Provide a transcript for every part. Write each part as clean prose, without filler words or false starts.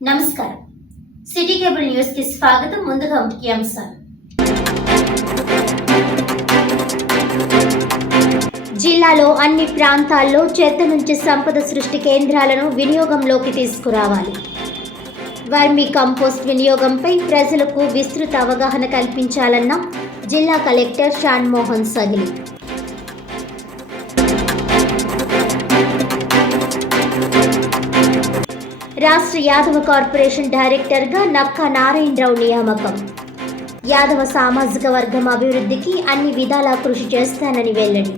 నమస్కారం. City cable news కి స్వాగతం. ముందుగా ముఖ్యాంశాలు. జిల్లాలో అన్ని ప్రాంతాల్లో చెత్త నుంచి సంపద సృష్టి కేంద్రాలను వినియోగంలోకి తీసుకురావాలి. వర్మీ కంపోస్ట్ వినియోగంపై ప్రజలకు విస్తృత అవగాహన కల్పించాలన్న జిల్లా కలెక్టర్ షాన్మోహన్ సగిలి. రాష్ట్ర యాదవ కార్పొరేషన్ డైరెక్టర్గా నక్కా నారాయణరావు నియామకం. యాదవ సామాజిక వర్గం అభివృద్ధికి అన్ని విధాలా కృషి చేస్తానని వెల్లడి.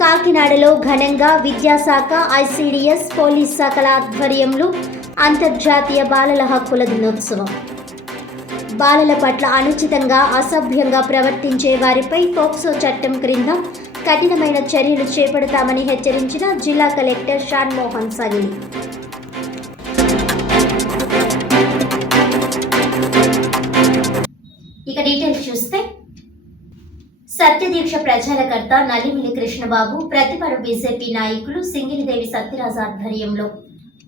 కాకినాడలో ఘనంగా విద్యాశాఖ, ఐసిడిఎస్, పోలీస్ శాఖల ఆధ్వర్యంలో అంతర్జాతీయ బాలల హక్కుల దినోత్సవం. బాలల పట్ల అనుచితంగా, అసభ్యంగా ప్రవర్తించే వారిపై పోక్సో చట్టం క్రింద కఠినమైన చర్యలు చేపడతామని హెచ్చరించిన జిల్లా కలెక్టర్ షాన్మోహన్ సగిలి. ఇక డీటెయిల్స్ చూస్తే, సత్యదీక్ష ప్రచారకర్త నల్లిమిల్లి కృష్ణబాబు, ప్రతిపాడు బీజేపీ నాయకులు సింగిలిదేవి సత్యరాజు ఆధ్వర్యంలో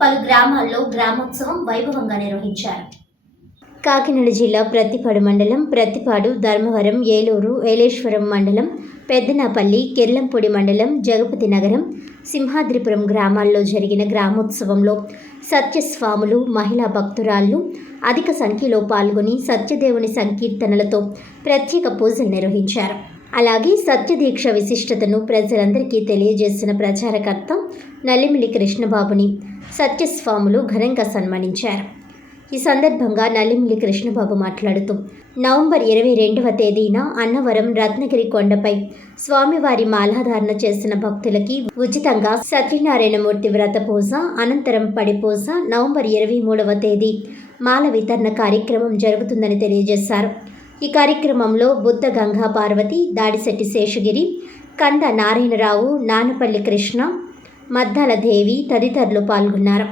పలు గ్రామాల్లో గ్రామోత్సవం వైభవంగా నిర్వహించారు. కాకినాడ జిల్లా ప్రతిపాడు మండలం, ప్రతిపాడు, ధర్మవరం, ఏలూరు, ఏలేశ్వరం మండలం, పెద్దనాపల్లి, కిర్లంపూడి మండలం, జగపతి నగరం, సింహాద్రిపురం గ్రామాల్లో జరిగిన గ్రామోత్సవంలో సత్యస్వాములు, మహిళా భక్తురాళ్లు అధిక సంఖ్యలో పాల్గొని సత్యదేవుని సంకీర్తనలతో ప్రత్యేక పూజలు నిర్వహించారు. అలాగే సత్యదీక్ష విశిష్టతను ప్రజలందరికీ తెలియజేసిన ప్రచారకర్త నల్లిమిల్లి కృష్ణబాబుని సత్యస్వాములు ఘనంగా సన్మానించారు. ఈ సందర్భంగా నల్లిమిల్లి కృష్ణబాబు మాట్లాడుతూ, నవంబర్ 22వ తేదీన అన్నవరం రత్నగిరి కొండపై స్వామివారి మాలాధారణ చేసిన భక్తులకి ఉచితంగా సత్యనారాయణమూర్తి వ్రత పూజ, అనంతరం పడిపూజ, నవంబర్ 23వ తేదీ మాల వితరణ కార్యక్రమం జరుగుతుందని తెలియజేశారు. ఈ కార్యక్రమంలో బుద్ధ గంగా పార్వతి, దాడిశెట్టి శేషగిరి, కంద నారాయణరావు, నానపల్లి కృష్ణ, మద్దాల దేవి తదితరులు పాల్గొన్నారు.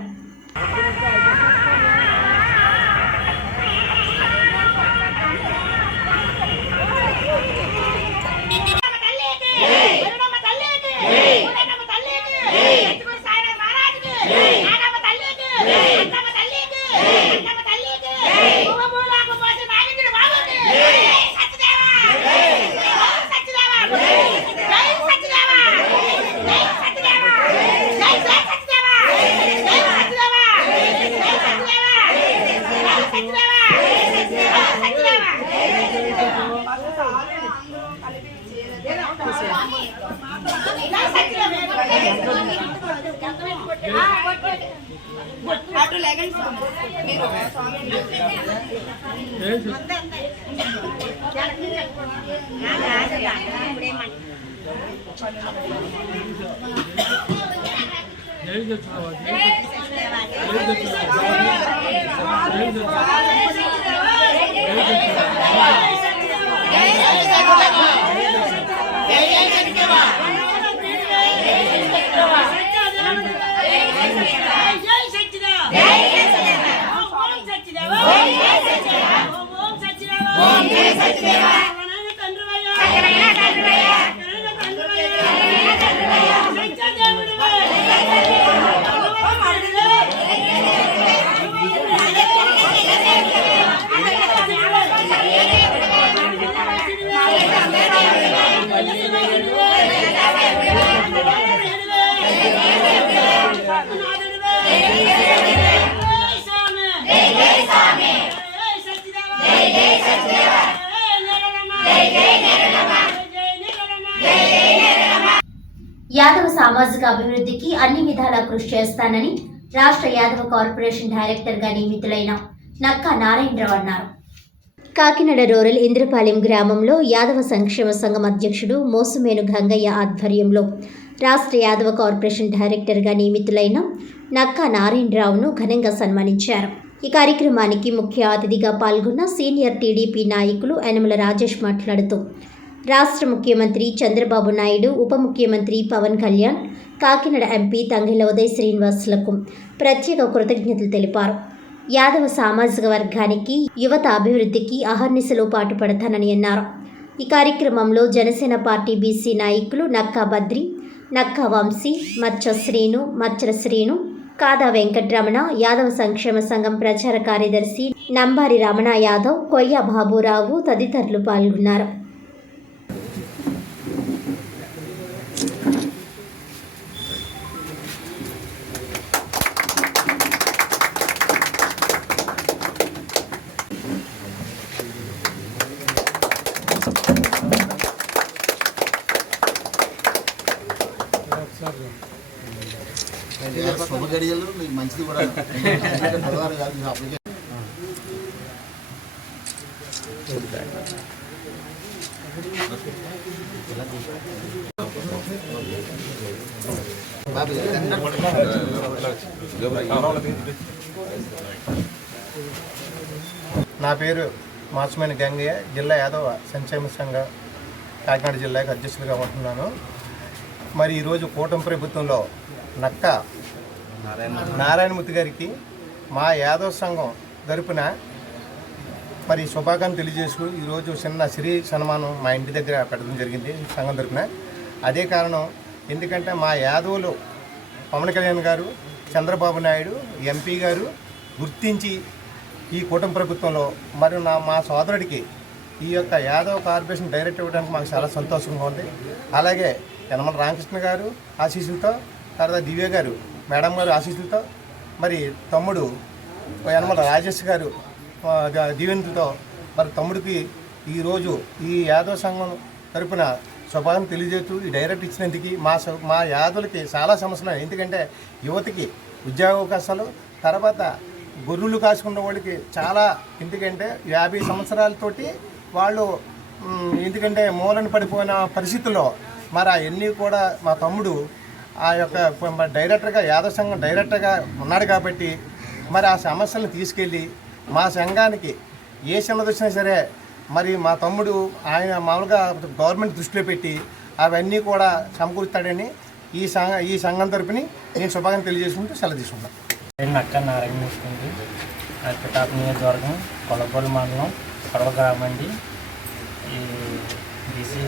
యాదవ సామాజిక అభివృద్ధికి అన్ని విధాలా కృషి చేస్తానని రాష్ట్ర యాదవ కార్పొరేషన్ డైరెక్టర్గా నియమితులైన నక్కా నారాయణరావు అన్నారు. కాకినాడ రూరల్ ఇంద్రపాలెం గ్రామంలో యాదవ సంక్షేమ సంఘం అధ్యక్షుడు మోసుమేను గంగయ్య ఆధ్వర్యంలో రాష్ట్ర యాదవ కార్పొరేషన్ డైరెక్టర్గా నియమితులైన నక్కా నారాయణరావును ఘనంగా సన్మానించారు. ఈ కార్యక్రమానికి ముఖ్య అతిథిగా పాల్గొన్న సీనియర్ టీడీపీ నాయకులు యనమల రాజేష్ మాట్లాడుతూ, రాష్ట్ర ముఖ్యమంత్రి చంద్రబాబు నాయుడు, ఉప ముఖ్యమంత్రి పవన్ కళ్యాణ్, కాకినాడ ఎంపీ తంగెళ్ల ఉదయ్ శ్రీనివాసులకు ప్రత్యేక కృతజ్ఞతలు తెలిపారు. యాదవ సామాజిక వర్గానికి, యువత అభివృద్ధికి అహర్నిశలో పాటుపడతానని అన్నారు. ఈ కార్యక్రమంలో జనసేన పార్టీ బీసీ నాయకులు నక్కా బద్రి, నక్క వంశీ, మచ్చ శ్రీను, మచ్చల శ్రీను, కాదా వెంకట్రమణ, యాదవ సంక్షేమ సంఘం ప్రచార కార్యదర్శి నంబారి రమణ యాదవ్, కొయ్య బాబురావు తదితరులు పాల్గొన్నారు. శుభ గడియలు మీకు మంచిది కూడా నా పేరు మాసుమైన గంగయ్య, జిల్లా యాదవ సంక్షేమ సంఘ కాకినాడ జిల్లాకి అధ్యక్షుడిగా ఉంటున్నాను. మరి ఈరోజు కూటమి ప్రభుత్వంలో నక్క నారాయణమూర్తి గారికి మా యాదవ సంఘం తరపున మరి శుభాకాంక్షలు తెలియజేస్తూ ఈరోజు చిన్న శ్రీ సన్మానం మా ఇంటి దగ్గర పెట్టడం జరిగింది సంఘం తరపున. అదే కారణం ఎందుకంటే మా యాదవులు పవన్ కళ్యాణ్ గారు, చంద్రబాబు నాయుడు ఎంపీ గారు గుర్తించి ఈ కూటమి ప్రభుత్వంలో మరియు మా సోదరుడికి ఈ యొక్క యాదవ్ కార్పొరేషన్ డైరెక్టర్ ఇవ్వడానికి మాకు చాలా సంతోషంగా ఉంది. అలాగే యనమల రామకృష్ణ గారు ఆశీస్సులతో, తర్వాత దివ్య గారు మేడం గారు ఆశీస్సులతో, మరి తమ్ముడు యనమల రాజేష్ గారు దీవెనలతో మరి తమ్ముడికి ఈరోజు ఈ యాదవ్ సంఘం తరపున శుభాకాంక్షలు తెలియజేస్తూ ఈ డైరెక్ట్ ఇచ్చినందుకు మా యాదవులకి చాలా సమస్యలు. ఎందుకంటే యువతకి ఉద్యోగ అవకాశాలు, తర్వాత గొర్రెలు కాసుకున్న వాళ్ళకి చాలా, ఎందుకంటే 50 సంవత్సరాలతోటి వాళ్ళు ఎందుకంటే మూలన పడిపోయిన పరిస్థితుల్లో మరి అవన్నీ కూడా మా తమ్ముడు ఆ యొక్క డైరెక్టర్గా యాదవ సంఘం డైరెక్టర్గా ఉన్నాడు కాబట్టి మరి ఆ సమస్యలను తీసుకెళ్ళి మా సంఘానికి ఏ చిన్నది వచ్చినా సరే మరి మా తమ్ముడు ఆయన మామూలుగా గవర్నమెంట్ దృష్టిలో పెట్టి అవన్నీ కూడా సమకూరుస్తాడని ఈ సంఘం తరపుని నేను శుభాకాంక్షలు తెలియజేసుకుంటూ సెలవు తీసుకుంటాను. నక్క నారాయణమూర్తి, పిఠాపు నియోజకవర్గం, కొలపూరు మండలం, కొడవ గ్రామం అండి. ఈ బీసీ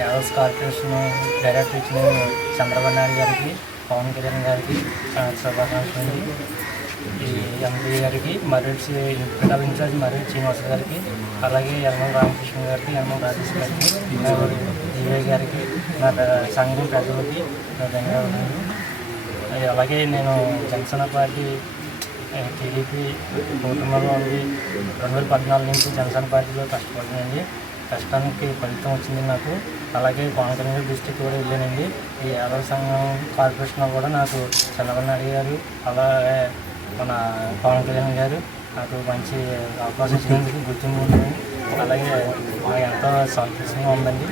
యాదవ్స్ కార్పొరేషన్ డైరెక్టర్ ఇచ్చిన చంద్రబాబు నాయుడు గారికి, పవన్ కళ్యాణ్ గారికి శుభాకాంక్షలు అండి. ఈ ఎంపీ గారికి, మర్రెడ్డి పిఠాపు ఇన్ఛార్జ్ మర్రెడ్డి శ్రీనివాస గారికి, అలాగే యనమల రామకృష్ణ గారికి, యనమల రాజేష్ గారికి, దివ్య గారికి, నా సంఘం ప్రజలకి ధన్యవాదాలు. అలాగే నేను జనసేన పార్టీ టీడీపీ కుటుంబంలో ఉండి 2014 నుంచి జనసేన పార్టీలో కష్టపడినండి. కష్టానికి ఫలితం వచ్చింది నాకు. అలాగే కోనకనగర్ డిస్టిక్ కూడా వెళ్ళానండి. ఈ యాదవ సంఘం కార్పొరేషన్లో కూడా నాకు చంద్రబాబు నాయుడు గారు, అలాగే మన పవన్ కళ్యాణ్ గారు నాకు మంచి అవకాశం ఇచ్చినందుకు గుర్తింపు ఉంటుంది. అలాగే నాకు ఎంతో సంతోషంగా ఉందండి.